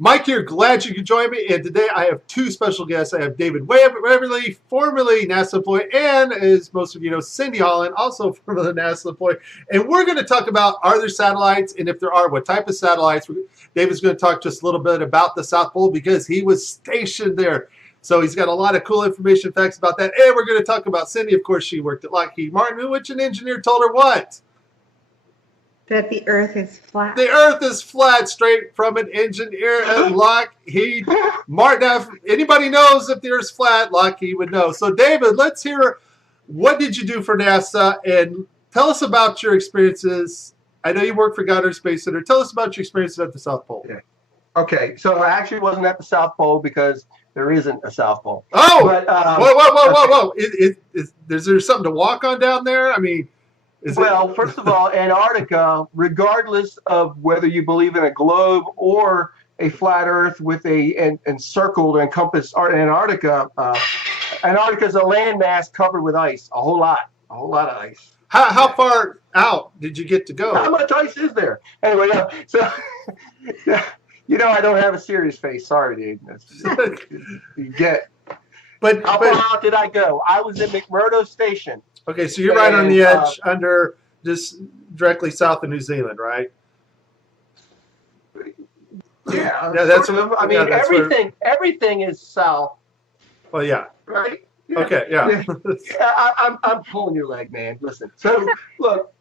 Mike here, glad you could join me. And today I have two special guests. I have David Beverley, formerly NASA employee, and as most of you know, Cyndi Holland, also formerly NASA employee. And we're going to talk about, are there satellites? And if there are, what type of satellites? David's going to talk to us a little bit about the South Pole because he was stationed there. So he's got a lot of cool information, facts about that. And we're going to talk about Cyndi. Of course, she worked at Lockheed Martin, which an engineer told her what? That the Earth is flat. The Earth is flat, straight from an engineer at Lockheed Martin. Now, if anybody knows if the Earth's flat, Lockheed would know. So, David, let's hear, what did you do for NASA? And tell us about your experiences. I know you work for Goddard Space Center. Tell us about your experiences at the South Pole. Yeah. Okay, so I actually wasn't at the South Pole because there isn't a South Pole. Oh, but, whoa. Is there something to walk on down there? I mean, well, first of all, Antarctica, regardless of whether you believe in a globe or a flat Earth with a encircled or encompassed Antarctica, Antarctica is a landmass covered with ice, a whole lot of ice. How far out did you get to go? How much ice is there? Anyway, so you know I don't have a serious face. Sorry, dude. You get. But how far out did I go? I was in McMurdo Station. Okay, so you're right on the edge, under just directly south of New Zealand, right? Yeah, that's. I mean, everything is south. Well, yeah. Right. Yeah. Okay. Yeah. I'm pulling your leg, man. Listen. So look.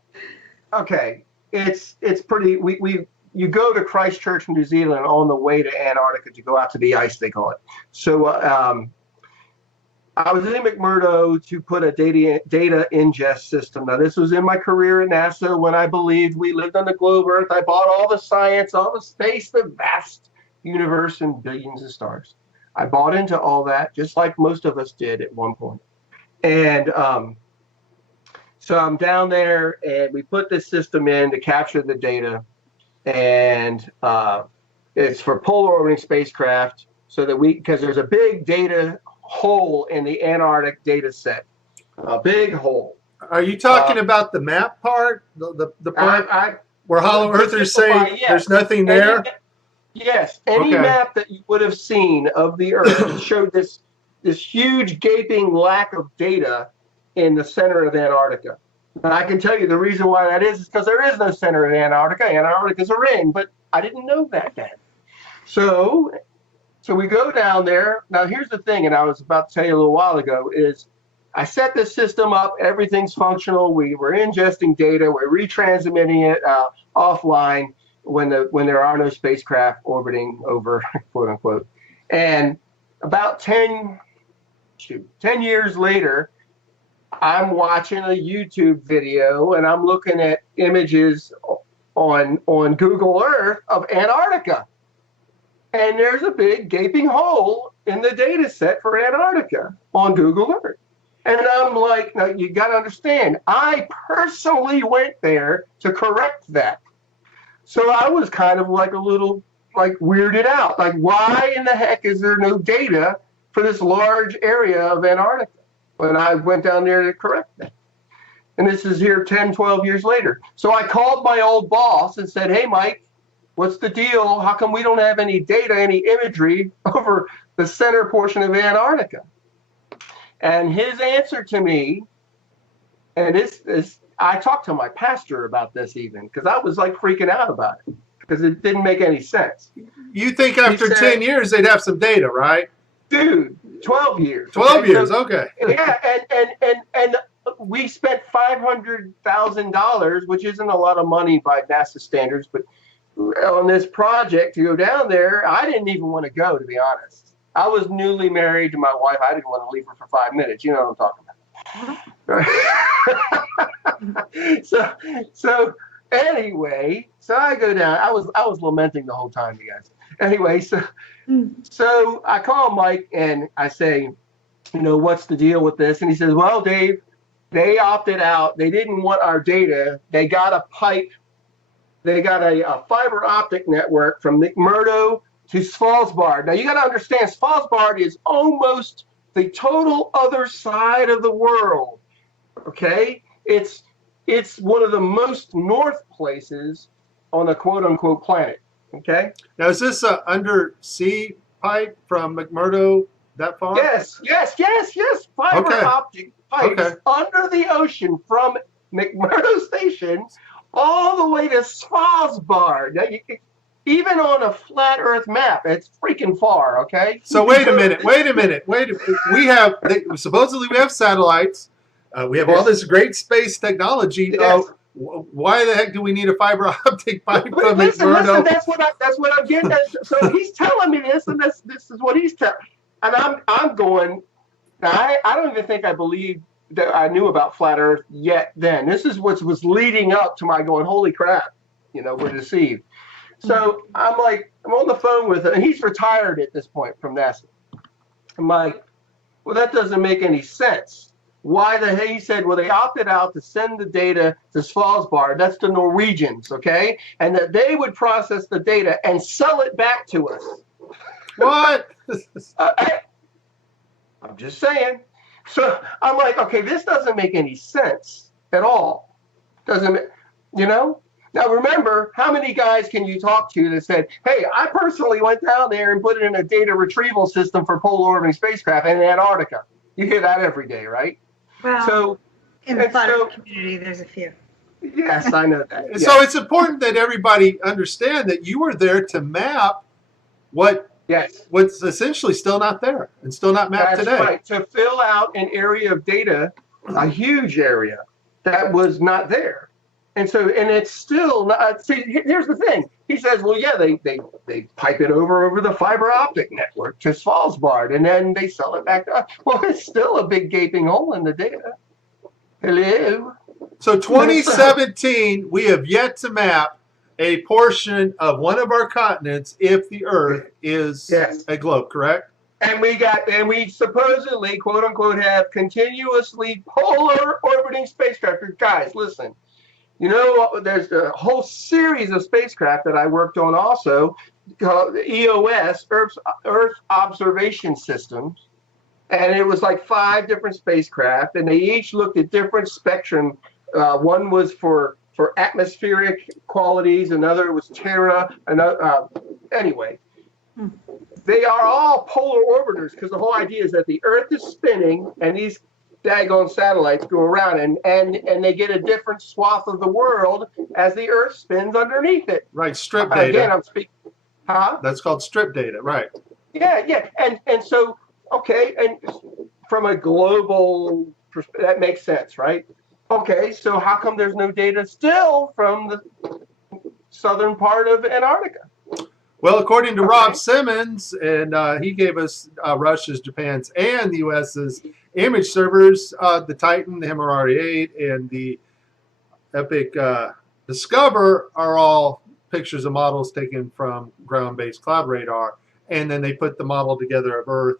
Okay, it's pretty. You go to Christchurch, New Zealand, on the way to Antarctica to go out to the ice, they call it. So. I was in McMurdo to put a data ingest system. Now, this was in my career at NASA when I believed we lived on the globe Earth. I bought all the science, all the space, the vast universe, and billions of stars. I bought into all that, just like most of us did at one point. And so I'm down there, and we put this system in to capture the data. And it's for polar orbiting spacecraft, so that because there's a big data hole in the Antarctic data set, a big hole. Are you talking about the map part, the part where Hollow Earthers say there's nothing there? Yes, any map that you would have seen of the Earth showed this huge gaping lack of data in the center of Antarctica. And I can tell you the reason why that is because there is no center in Antarctica. Antarctica's a ring, but I didn't know that then. So we go down there. Now, here's the thing, and I was about to tell you a little while ago, is I set this system up. Everything's functional. We were ingesting data. We're retransmitting it offline when there are no spacecraft orbiting over, quote unquote. And about 10 years later, I'm watching a YouTube video, and I'm looking at images on Google Earth of Antarctica. And there's a big gaping hole in the data set for Antarctica on Google Earth. And I'm like, now you got to understand, I personally went there to correct that. So I was kind of like a little weirded out. Like, why in the heck is there no data for this large area of Antarctica when I went down there to correct that? And this is here 10, 12 years later. So I called my old boss and said, hey, Mike, what's the deal? How come we don't have any data, any imagery over the center portion of Antarctica? And his answer to me, and I talked to my pastor about this even, because I was like freaking out about it, because it didn't make any sense. You think after 10 years they'd have some data, right? Dude, 12 years. 12 years, okay. Yeah, and we spent $500,000, which isn't a lot of money by NASA standards, but on this project to go down there, I didn't even want to go, to be honest. I was newly married to my wife. I didn't want to leave her for 5 minutes. You know what I'm talking about. So anyway, so I go down. I was lamenting the whole time, you guys. Anyway, so I call Mike and I say, what's the deal with this? And he says, well, Dave, they opted out. They didn't want our data. They got a pipe. They got a fiber optic network from McMurdo to Svalbard. Now, you got to understand, Svalbard is almost the total other side of the world, okay? It's one of the most north places on the quote-unquote planet. Okay. Now, is this a undersea pipe from McMurdo that far? Yes. Fiber Okay. optic pipes Okay. under the ocean from McMurdo Station all the way to Svalbard. Now, even on a flat Earth map, it's freaking far. Okay. So wait a minute. Supposedly we have satellites. We have all this great space technology. Yes. Why the heck do we need a fiber optic pipe from Listen, McMurdo? that's what I'm getting at. So he's telling me this, and this is what he's telling. And I'm going. I don't even think I believe that I knew about flat Earth yet. Then this is what was leading up to my going. Holy crap! We're deceived. So I'm on the phone with him, and he's retired at this point from NASA. I'm like, well, that doesn't make any sense. Why the hell? He said, well, they opted out to send the data to Svalbard. That's the Norwegians, okay? And that they would process the data and sell it back to us. What? I'm just saying. So I'm like, okay, this doesn't make any sense at all. Now remember, how many guys can you talk to that said, hey, I personally went down there and put it in a data retrieval system for polar orbiting spacecraft in Antarctica? You hear that every day, right? Well, in the flat Earth community, there's a few. Yes, I know that. Yes. So it's important that everybody understand that you were there to map what's essentially still not there and still not mapped today. That's right. To fill out an area of data, a huge area that was not there. And it's still not. See, here's the thing. He says, well, yeah, they pipe it over the fiber optic network to Svalbard, and then they sell it back to us. Well, it's still a big gaping hole in the data. Hello. So 2017, we have yet to map a portion of one of our continents if the Earth is a globe, correct? And we supposedly, quote unquote, have continuously polar orbiting spacecraft. Guys, listen. There's a whole series of spacecraft that I worked on also, called EOS, Earth Observation Systems. And it was like 5 different spacecraft, and they each looked at different spectrum. One was for atmospheric qualities, another was Terra, anyway. They are all polar orbiters because the whole idea is that the Earth is spinning and these daggone satellites go around and they get a different swath of the world as the Earth spins underneath it. Right, strip data. Again, I'm speaking. Huh? That's called strip data, right? Yeah, and so and from a global perspective, that makes sense, right? Okay, so how come there's no data still from the southern part of Antarctica? Well, according to Rob Simmons, and he gave us Russia's, Japan's, and the U.S.'s image servers, the Titan, the MRR-8, and the Epic Discover are all pictures of models taken from ground-based cloud radar, and then they put the model together of Earth.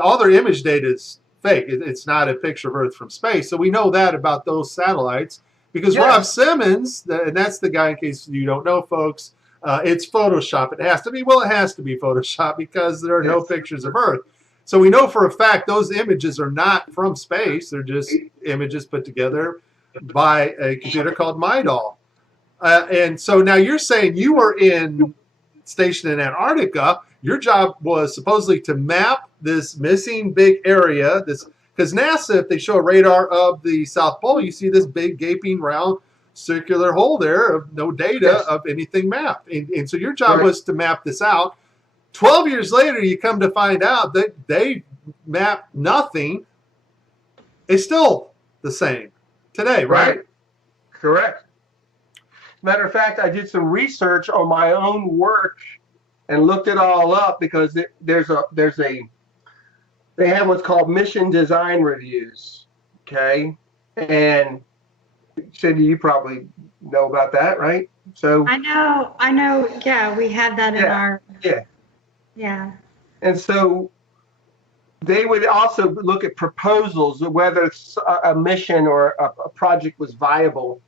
All their image data is fake. It's not a picture of Earth from space. So we know that about those satellites because Rob Simmons, and that's the guy, in case you don't know, folks, it's Photoshop. It has to be. Well, it has to be Photoshop because there are no pictures of Earth. So we know for a fact those images are not from space. They're just images put together by a computer called MyDoll. And so now you're saying you were stationed in Antarctica. Your job was supposedly to map this missing big area. Because NASA, if they show a radar of the South Pole, you see this big gaping round circular hole there of no data of anything mapped. And so your job was to map this out. 12 years later, you come to find out that they mapped nothing. It's still the same today, right? Correct. Matter of fact, I did some research on my own work and looked it all up because they have what's called mission design reviews. Okay, and Cyndi, you probably know about that, right? So I know. Yeah, we had that in our. Yeah. And so they would also look at proposals, whether a mission or a project was viable.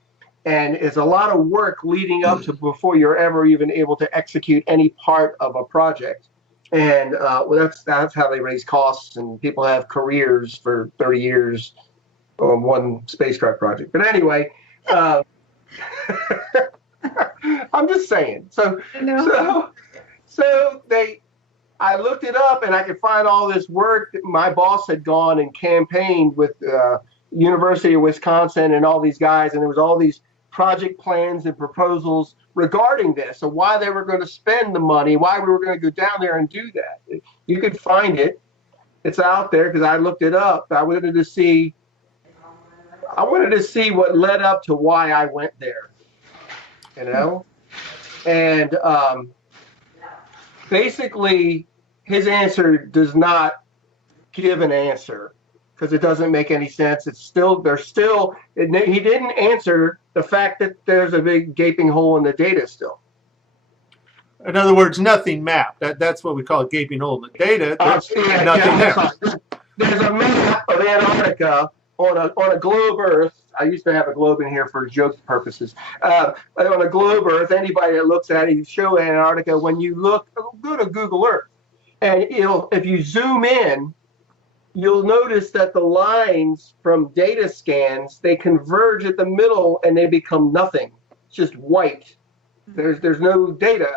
And it's a lot of work leading up to before you're ever even able to execute any part of a project. And that's how they raise costs, and people have careers for 30 years on one spacecraft project. But anyway, I'm just saying. I looked it up and I could find all this work that my boss had gone and campaigned with University of Wisconsin and all these guys, and there was all these project plans and proposals regarding this, and why they were going to spend the money, why we were going to go down there and do that. You could find it. It's out there because I looked it up. I wanted to see what led up to why I went there, you know? And basically, his answer does not give an answer because it doesn't make any sense. He didn't answer the fact that there's a big gaping hole in the data still. In other words, nothing mapped. That's what we call a gaping hole in the data. There's nothing there. There's a map of Antarctica on a globe Earth. I used to have a globe in here for joke purposes. On a globe Earth, anybody that looks at it, you show Antarctica. When you look, go to Google Earth, and if you zoom in, you'll notice that the lines from data scans, they converge at the middle and they become nothing. It's just white. There's no data.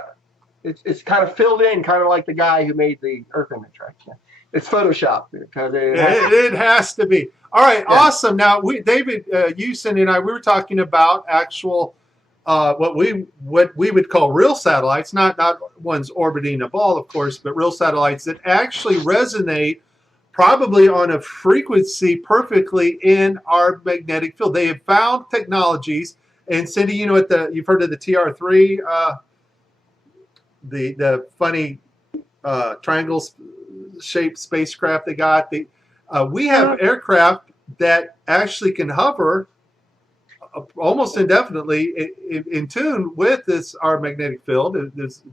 It's kind of filled in, kind of like the guy who made the Earth image, right? It's Photoshop because it has to be. All right, yeah. Awesome. Now, David, you, Cyndi, and I, we were talking about actual what we would call real satellites, not ones orbiting a ball, of course, but real satellites that actually resonate probably on a frequency perfectly in our magnetic field. They have found technologies, and Cyndi, you know you've heard of the TR3, the funny triangle-shaped spacecraft they got. We have aircraft that actually can hover almost indefinitely in tune with our magnetic field.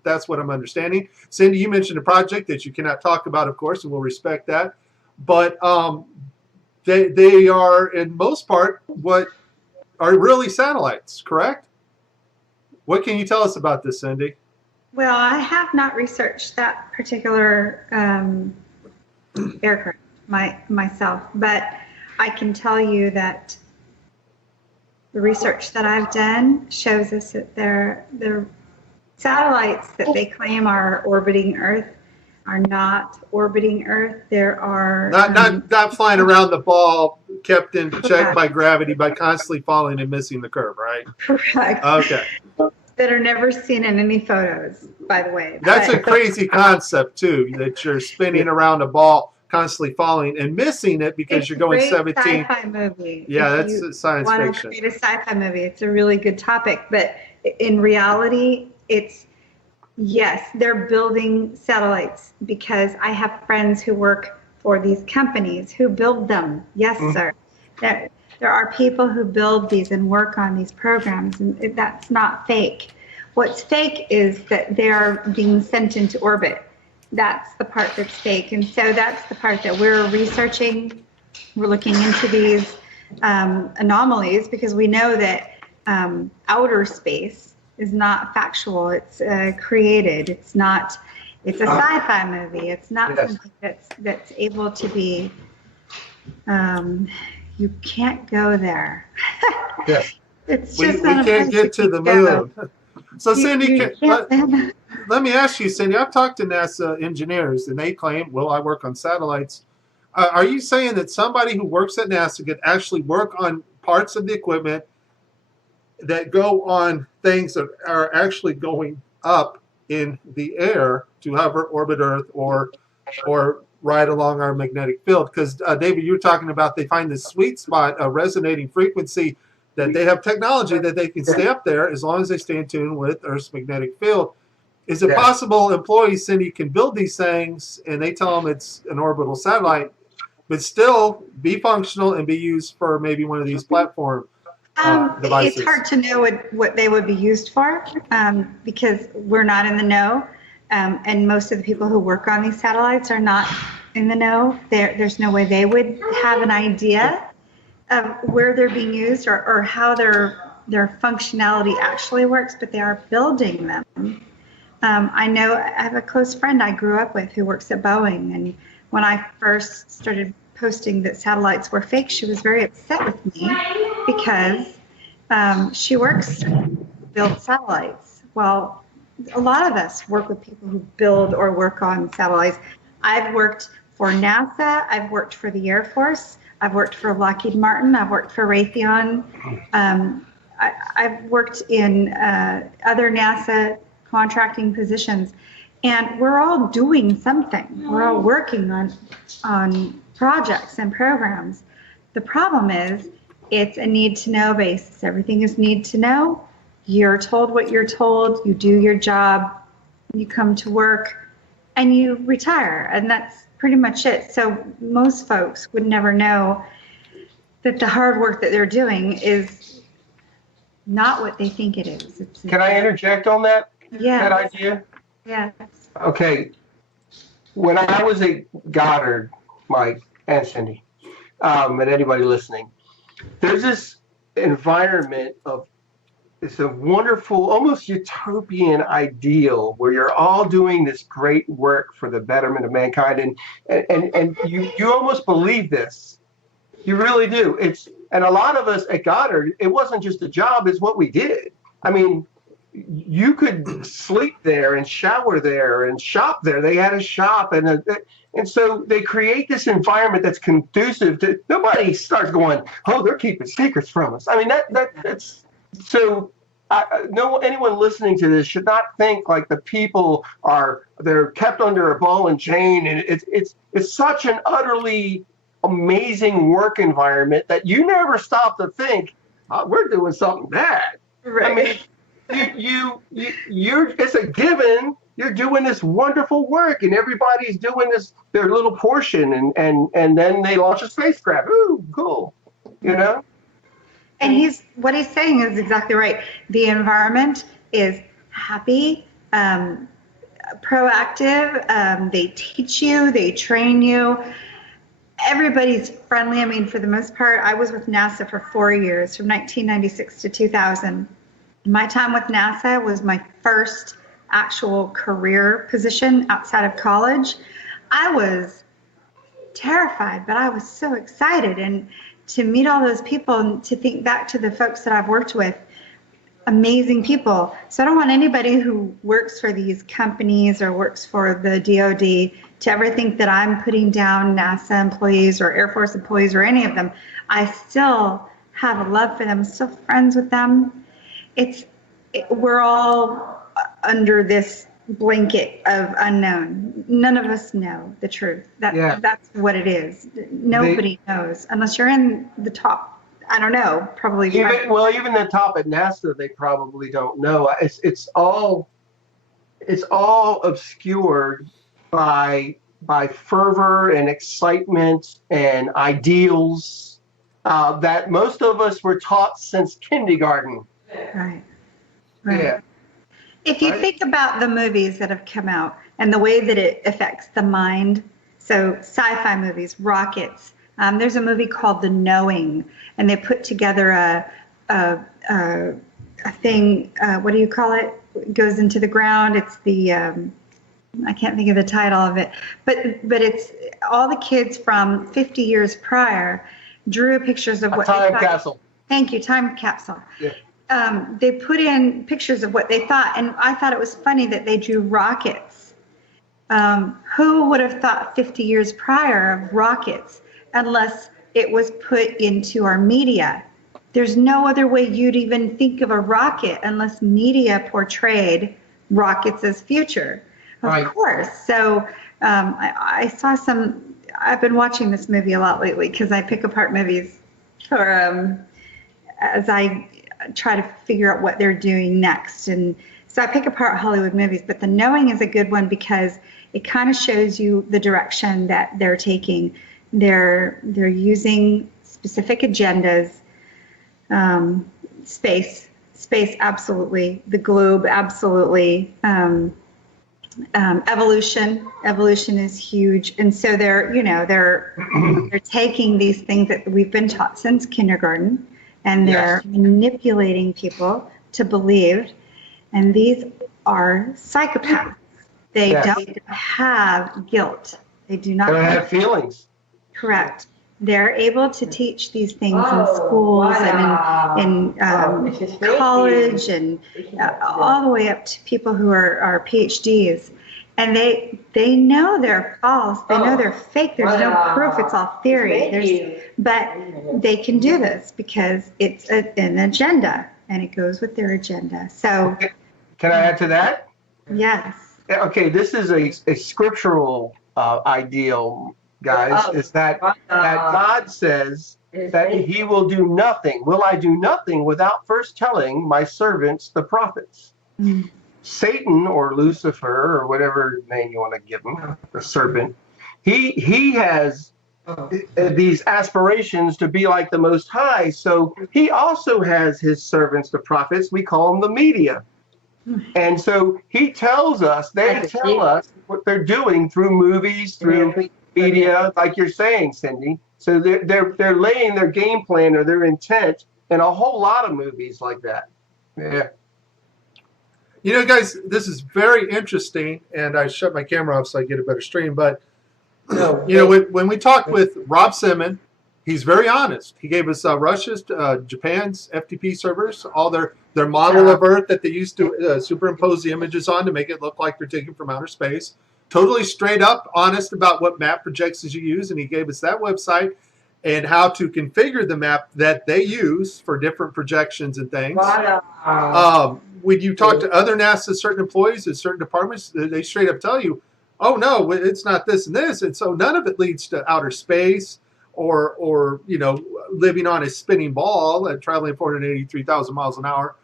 That's what I'm understanding. Cyndi, you mentioned a project that you cannot talk about, of course, and we'll respect that. But they are, in most part, what are really satellites, correct? What can you tell us about this, Cyndi? Well, I have not researched that particular aircraft myself, but I can tell you that the research that I've done shows us that the satellites that they claim are orbiting Earth are not orbiting Earth. There are not flying around the ball, kept in check by gravity by constantly falling and missing the curve, right? Correct. Okay. That are never seen in any photos, by the way. That's a crazy concept too, that you're spinning around a ball, constantly falling and missing it because you're going 17. Sci-fi movie. Yeah, that's science fiction. Want to create a sci-fi movie? It's a really good topic, but in reality, yes, they're building satellites because I have friends who work for these companies who build them. Yes, sir. There are people who build these and work on these programs, and that's not fake. What's fake is that they are being sent into orbit. That's the part that's fake, and so that's the part that we're researching. We're looking into these anomalies because we know that outer space is not factual. It's created. It's not. It's a sci-fi movie. It's not something that's able to be. You can't go there. Yeah. It's we just can't get to the moon. So Cyndi, let me ask you, Cyndi, I've talked to NASA engineers and they claim, well, I work on satellites. Are you saying that somebody who works at NASA could actually work on parts of the equipment that go on things that are actually going up in the air to hover, orbit Earth, or right along our magnetic field? Because David, you were talking about they find this sweet spot, a resonating frequency, that they have technology that they can stay up there as long as they stay in tune with Earth's magnetic field. Is it possible employees, Cyndi, can build these things and they tell them it's an orbital satellite, but still be functional and be used for maybe one of these platform devices? It's hard to know what they would be used for because we're not in the know. And most of the people who work on these satellites are not in the know. There's no way they would have an idea of where they're being used or how their functionality actually works, but they are building them. I know I have a close friend I grew up with who works at Boeing, and when I first started posting that satellites were fake, she was very upset with me because she works build satellites. Well, a lot of us work with people who build or work on satellites. I've worked for NASA. I've worked for the Air Force. I've worked for Lockheed Martin. I've worked for Raytheon. I've worked in other NASA contracting positions, and we're all doing something. We're all working on projects and programs. The problem is it's a need-to-know basis. Everything is need-to-know. You're told what you're told. You do your job. You come to work, and you retire, and that's pretty much it. So most folks would never know that the hard work that they're doing is not what they think it is. Can I interject on that? Yeah. That idea? Yes. Okay. When I was at Goddard, Mike and Cindy, and anybody listening, there's this environment of, it's a wonderful, almost utopian ideal where you're all doing this great work for the betterment of mankind, and you almost believe this. You really do. And a lot of us at Goddard, it wasn't just a job, it's what we did. I mean, you could sleep there and shower there and shop there. They had a shop, and so they create this environment that's conducive to, nobody starts going, oh, they're keeping secrets from us. I mean, that's so. Anyone listening to this should not think like the people they're kept under a ball and chain, and it's such an utterly amazing work environment that you never stop to think, we're doing something bad. Right. I mean, you're it's a given. You're doing this wonderful work, and everybody's doing their little portion, and then they launch a spacecraft. Ooh, cool. You know? And what he's saying is exactly right. The environment is happy, proactive. They teach you, they train you. Everybody's friendly. I mean, for the most part, I was with NASA for 4 years, from 1996 to 2000. My time with NASA was my first actual career position outside of college. I was terrified, but I was so excited. And to meet all those people and to think back to the folks that I've worked with, amazing people. So I don't want anybody who works for these companies or works for the DoD to ever think that I'm putting down NASA employees or Air Force employees or any of them. I still have a love for them, I'm still friends with them. We're all under this blanket of unknown. None of us know the truth. That's what it is. Nobody knows unless you're in the top. I don't know. Probably. Even the top at NASA, they probably don't know. It's all obscured by fervor and excitement and ideals that most of us were taught since kindergarten. Right. Yeah. If you think about the movies that have come out and the way that it affects the mind, so sci-fi movies, rockets. There's a movie called The Knowing, and they put together a thing. What do you call it? It goes into the ground. It's the I can't think of the title of it, but it's all the kids from 50 years prior drew pictures of what they thought. Time capsule. Thank you, time capsule. Yeah. They put in pictures of what they thought, and I thought it was funny that they drew rockets. Who would have thought 50 years prior of rockets unless it was put into our media? There's no other way you'd even think of a rocket unless media portrayed rockets as future. Of course. So I saw I've been watching this movie a lot lately because I pick apart movies as I try to figure out what they're doing next. And so I pick apart Hollywood movies, but The Knowing is a good one because it kind of shows you the direction that they're taking. They're using specific agendas, space absolutely, the globe absolutely, evolution is huge. And so they're taking these things that we've been taught since kindergarten, and they're manipulating people to believe. And these are psychopaths. They don't have guilt. They do not have feelings. Correct. they're able to teach these things in schools and in college and all the way up to people who are PhDs. And they know they're false. They know they're fake. There's no proof. It's all theory. But they can do this because it's an agenda, and it goes with their agenda. So, can I add to that? Yes. Okay, this is a scriptural ideal, guys. Is that God says that He will do nothing. Will I do nothing without first telling my servants, the prophets? Mm. Satan or Lucifer or whatever name you want to give him, the serpent, he has these aspirations to be like the Most High. So he also has his servants, the prophets. We call them the media. And so he tells us, they tell us what they're doing through movies, through media, like you're saying, Cyndi. So they're laying their game plan or their intent in a whole lot of movies like that. Yeah. You know, guys, this is very interesting, and I shut my camera off so I get a better stream. But you know, when we talked with Rob Simon, he's very honest. He gave us Russia's, Japan's FTP servers, all their model of Earth that they used to superimpose the images on to make it look like they're taken from outer space. Totally straight up, honest about what map projections you use, and he gave us that website and how to configure the map that they use for different projections and things. When you talk to other NASA certain employees in certain departments, they straight up tell you, oh no, it's not this and this. And so none of it leads to outer space or you know, living on a spinning ball and traveling 483,000 miles an hour.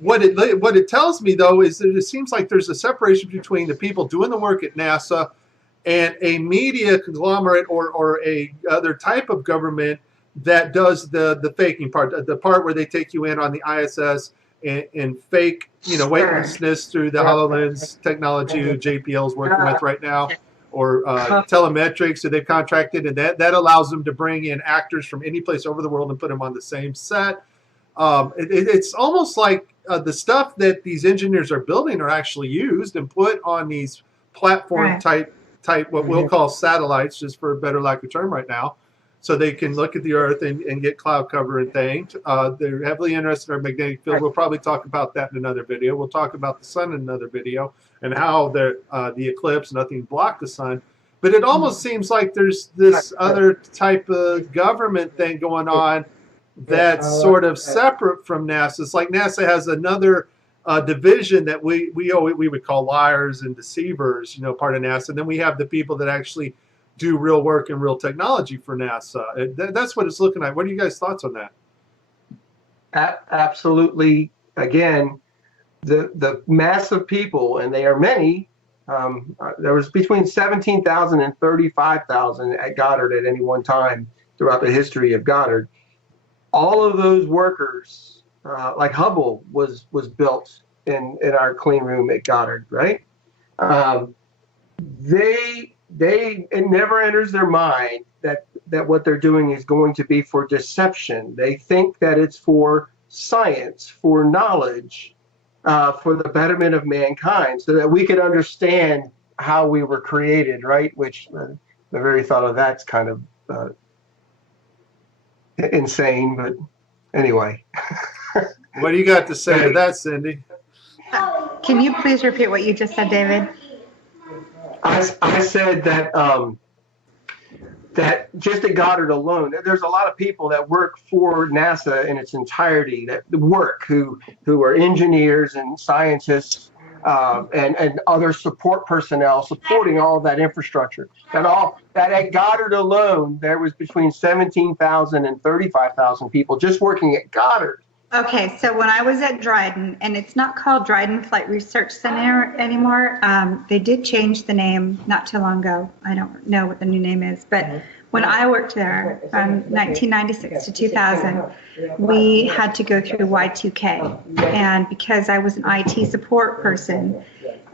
What it tells me, though, is that it seems like there's a separation between the people doing the work at NASA and a media conglomerate or a other type of government that does the faking part, the part where they take you in on the ISS and fake, you know, weightlessness through the HoloLens technology JPL is working with right now, or telemetrics that they've contracted, and that allows them to bring in actors from any place over the world and put them on the same set. It's almost like the stuff that these engineers are building are actually used and put on these platform type what we'll call satellites, just for a better lack of term right now, so they can look at the Earth and get cloud cover and things. They're heavily interested in our magnetic field. We'll probably talk about that in another video. We'll talk about the sun in another video and how the eclipse, nothing blocked the sun. But it almost seems like there's this other type of government thing going on that's sort of separate from NASA. It's like NASA has another division that we would call liars and deceivers, you know, part of NASA. And then we have the people that actually do real work and real technology for NASA. That's what it's looking like. What are you guys' thoughts on that? Absolutely. Again, the mass of people, and they are many, there was between 17,000 and 35,000 at Goddard at any one time throughout the history of Goddard. All of those workers, like Hubble was built in our clean room at Goddard, right? It never enters their mind that what they're doing is going to be for deception. They think that it's for science, for knowledge, for the betterment of mankind, so that we could understand how we were created, right? Which the very thought of that's kind of insane, but anyway. What do you got to say to that, Cyndi? Can you please repeat what you just said, David? I said that that just at Goddard alone, there's a lot of people that work for NASA in its entirety, that work who are engineers and scientists and other support personnel supporting all of that infrastructure. That at Goddard alone, there was between 17,000 and 35,000 people just working at Goddard. Okay, so when I was at Dryden, and it's not called Dryden Flight Research Center anymore, they did change the name not too long ago. I don't know what the new name is, but when I worked there from 1996 to 2000, we had to go through Y2K. And because I was an IT support person,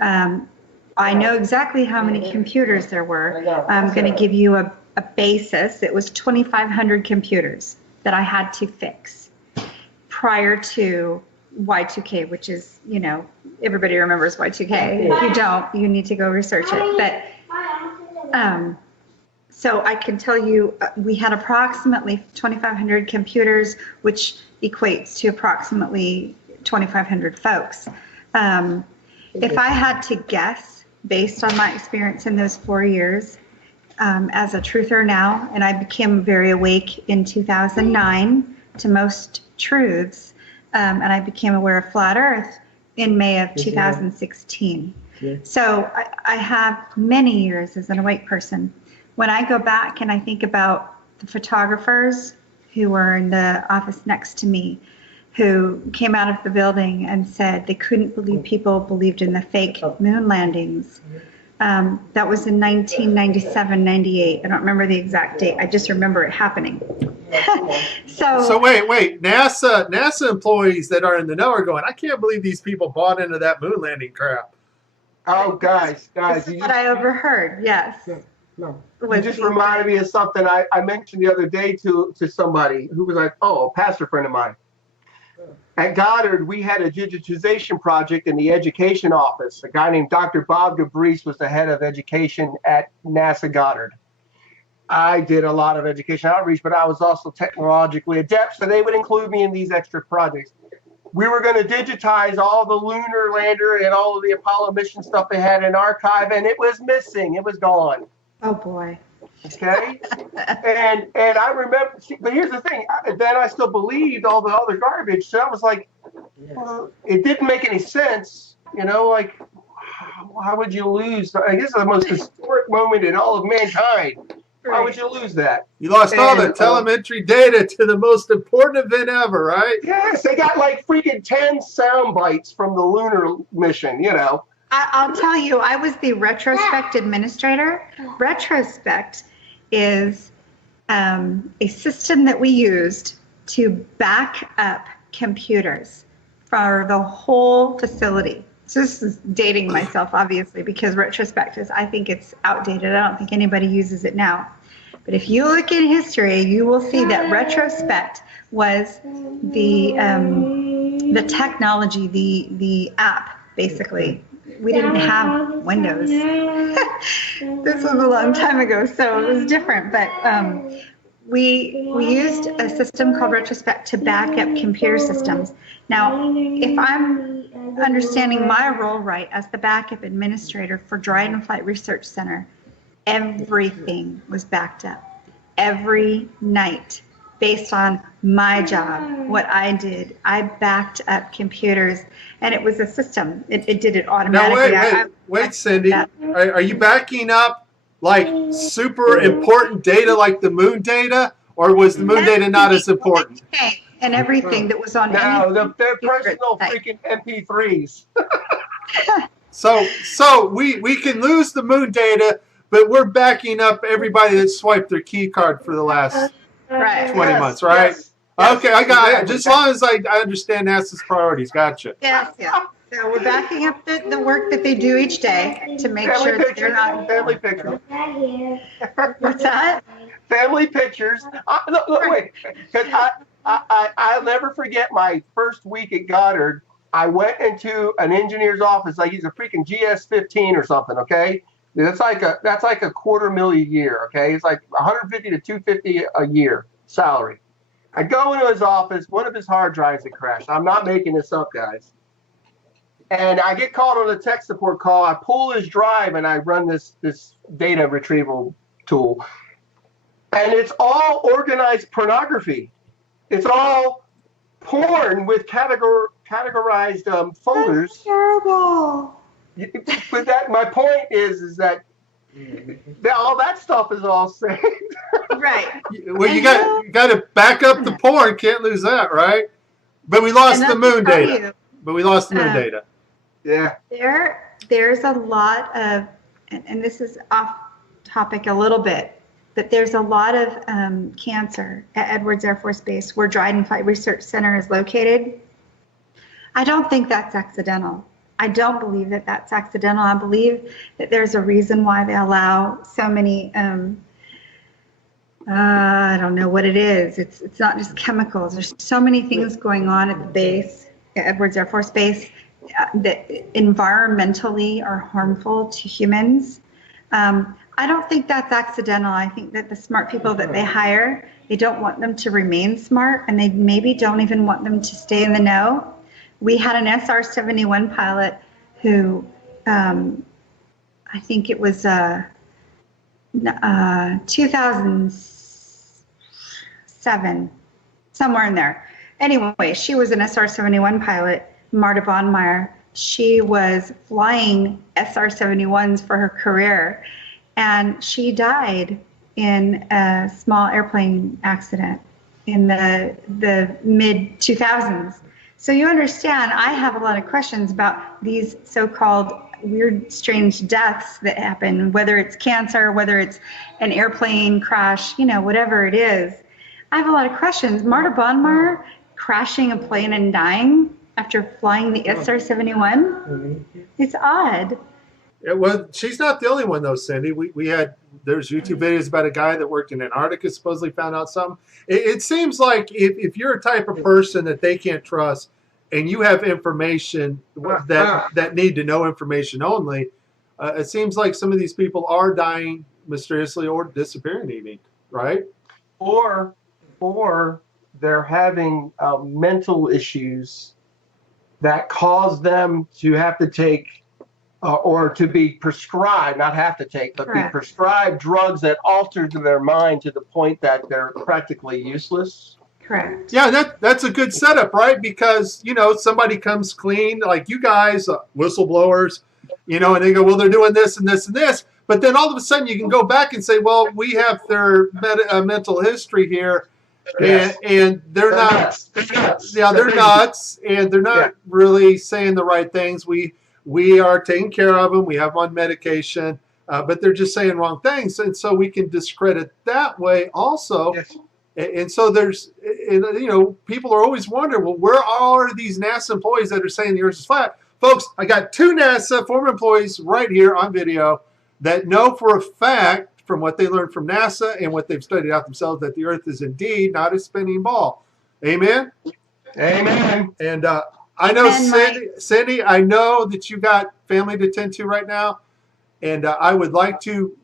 I know exactly how many computers there were. I'm going to give you a basis. It was 2,500 computers that I had to fix prior to Y2K, which is, you know, everybody remembers Y2K. If you don't, you need to go research it. But So I can tell you, we had approximately 2,500 computers, which equates to approximately 2,500 folks. If I had to guess, based on my experience in those 4 years, as a truther now, and I became very awake in 2009 to most truths, and I became aware of flat Earth in May of 2016. So I have many years as an awake person. When I go back and I think about the photographers who were in the office next to me, who came out of the building and said they couldn't believe people believed in the fake moon landings. That was in 1997, 98. I don't remember the exact date. I just remember it happening. So wait. NASA employees that are in the know are going, I can't believe these people bought into that moon landing crap. Oh, guys. This is what I overheard, yes. No. You just reminded me of something I mentioned the other day to somebody who was like, oh, a pastor friend of mine. At Goddard, we had a digitization project in the education office. A guy named Dr. Bob Gabrice was the head of education at NASA Goddard. I did a lot of education outreach, but I was also technologically adept, so they would include me in these extra projects. We were going to digitize all the lunar lander and all of the Apollo mission stuff they had in archive, and it was missing. It was gone. Oh, boy. Okay. and I remember, but here's the thing. Then I still believed all the other garbage. So I was like, well, it didn't make any sense. You know, like, how would you lose? I guess the most historic moment in all of mankind. Why would you lose that? You lost all the telemetry data to the most important event ever, right? Yes, they got like freaking 10 sound bites from the lunar mission, you know. I'll tell you, I was the retrospect administrator. Retrospect is a system that we used to back up computers for the whole facility. So this is dating myself, obviously, because retrospect is, I think it's outdated. I don't think anybody uses it now. But if you look in history, you will see that retrospect was the technology, the app, basically. We didn't have Windows. This was a long time ago, so it was different. But we used a system called retrospect to back up computer systems. Now, if I'm understanding my role right as the backup administrator for Dryden Flight Research Center, everything was backed up every night based on my job, what I did. I backed up computers, and it was a system. It did it automatically. Now, wait, Cyndi. Are you backing up like super important data like the moon data, or was the moon data not as important? And everything that was on their personal freaking MP3s. So we can lose the moon data, but we're backing up everybody that swiped their key card for the last 20 months, right? Yes. Okay, I got just as long as I understand NASA's priorities. Gotcha. Yes. So we're backing up the work that they do each day to make sure that they're not family pictures. What's that? Family pictures. Look, wait, because I'll never forget my first week at Goddard. I went into an engineer's office, like he's a freaking GS-15 or something. Okay, that's like a $250,000 a year. Okay, it's like 150 to 250 a year salary. I go into his office. One of his hard drives had crashed. I'm not making this up, guys. And I get called on a tech support call. I pull his drive and I run this data retrieval tool, and it's all organized pornography. It's all porn with categorized folders. That's terrible. But my point is that all that stuff is all saved. Right. Well, you got to back up the porn. Can't lose that, right? But we lost the moon data. Data. Yeah. There's a lot of, and this is off topic a little bit, but there's a lot of cancer at Edwards Air Force Base where Dryden Flight Research Center is located. I don't think that's accidental. I don't believe that that's accidental. I believe that there's a reason why they allow so many, I don't know what it is. It's not just chemicals. There's so many things going on at the base, at Edwards Air Force Base, that environmentally are harmful to humans. I I don't think that's accidental. I think that the smart people that they hire, they don't want them to remain smart, and they maybe don't even want them to stay in the know. We had an SR-71 pilot who, I think it was 2007, somewhere in there. Anyway, she was an SR-71 pilot, Marta Bonmeyer. She was flying SR-71s for her career, and she died in a small airplane accident in the mid-2000s. So you understand, I have a lot of questions about these so-called weird, strange deaths that happen, whether it's cancer, whether it's an airplane crash, you know, whatever it is. I have a lot of questions. Marta Bonmeyer crashing a plane and dying after flying the SR-71? It's odd. Well, she's not the only one, though, Cindy. There's YouTube videos about a guy that worked in Antarctica, supposedly found out something. It seems like if you're a type of person that they can't trust and you have information that need to know information only, it seems like some of these people are dying mysteriously or disappearing even, right? Or they're having mental issues that cause them to have to take or to be prescribed, not have to take, but Correct. be prescribed drugs that alter their mind to the point that they're practically useless. Correct. Yeah, that's a good setup, right? Because, you know, somebody comes clean, like you guys, whistleblowers, you know, and they go, well, they're doing this and this and this. But then all of a sudden you can go back and say, well, we have their mental history here. Yes. And they're not nuts. They're nuts. Yeah, they're nuts, and they're not really saying the right things. We are taking care of them. We have them on medication, but they're just saying wrong things, and so we can discredit that way also. Yes. And so there's, you know, people are always wondering, well, where are these NASA employees that are saying the Earth is flat? Folks, I got 2 NASA former employees right here on video that know for a fact, from what they learned from NASA and what they've studied out themselves, that the Earth is indeed not a spinning ball. Amen? Amen. And I know, Cyndi, I know that you got family to tend to right now, and I would like to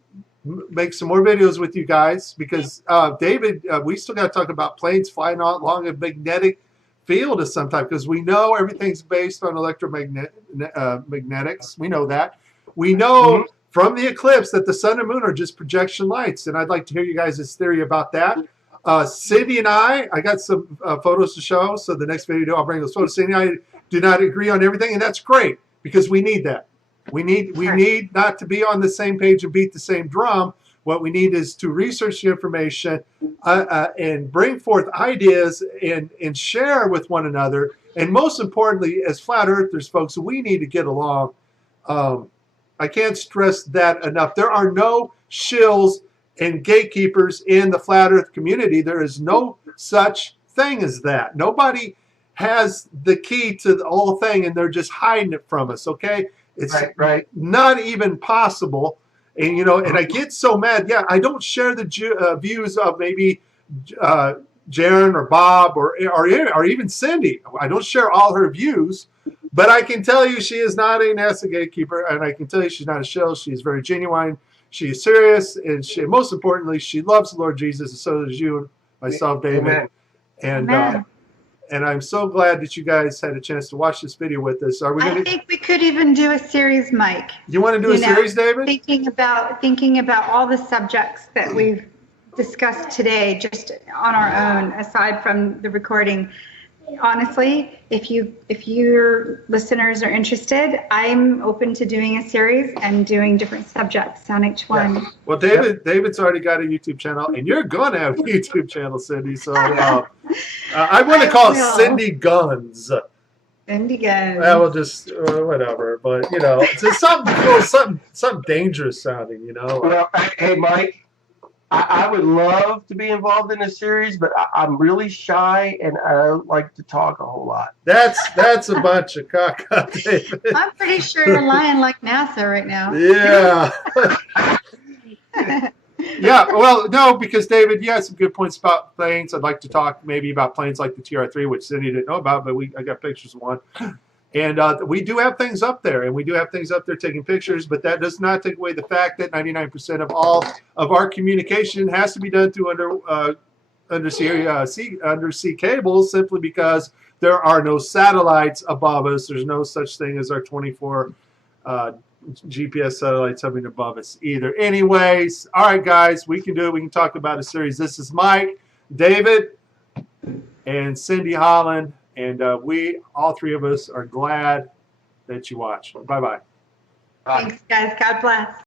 make some more videos with you guys because, David, we still got to talk about planes flying along a magnetic field of some type because we know everything's based on electromagnetics. We know that. We know from the eclipse that the sun and moon are just projection lights, and I'd like to hear you guys' theory about that. Cyndi and I got some photos to show, so the next video I'll bring those photos. Cyndi and I do not agree on everything, and that's great because we need that. We need not to be on the same page and beat the same drum. What we need is to research the information and bring forth ideas and share with one another. And most importantly, as flat earthers, folks, we need to get along. I can't stress that enough. There are no shills and gatekeepers in the flat earth community. There is no such thing as that. Nobody has the key to the whole thing, and they're just hiding it from us, okay? It's not even possible. And, you know, and I get so mad. Yeah, I don't share the views of maybe Jaron or Bob or even Cyndi. I don't share all her views. But I can tell you she is not a NASA gatekeeper, and I can tell you she's not a shill. She is very genuine. She is serious, and most importantly, she loves the Lord Jesus, and so does you and myself, David. Amen. And I'm so glad that you guys had a chance to watch this video with us. Are we I think we could even do a series, Mike. You want to do a series, David? Thinking about all the subjects that we've discussed today, just on our own, aside from the recording. Honestly, if your listeners are interested, I'm open to doing a series and doing different subjects on each one. Yeah. Well, David's already got a YouTube channel, and you're gonna have a YouTube channel, Cyndi. So I want to call it Cyndi Guns. Cyndi Guns. Well, just whatever, but you know, it's just something cool, something dangerous sounding, you know. Well, hey, Mike. I would love to be involved in a series, but I'm really shy and I don't like to talk a whole lot. That's a bunch of caca, David. I'm pretty sure you're lying like NASA right now. Yeah. Yeah, well, no, because David, you had some good points about planes. I'd like to talk maybe about planes like the TR-3, which Cyndi didn't know about, but I got pictures of one. And we do have things up there, and we do have things up there taking pictures, but that does not take away the fact that 99% of all of our communication has to be done through undersea cables, simply because there are no satellites above us. There's no such thing as our 24 GPS satellites hovering above us either. Anyways, all right, guys, we can do it. We can talk about a series. This is Mike, David, and Cyndi Holland. And we, all three of us, are glad that you watched. Bye-bye. Thanks, guys. God bless.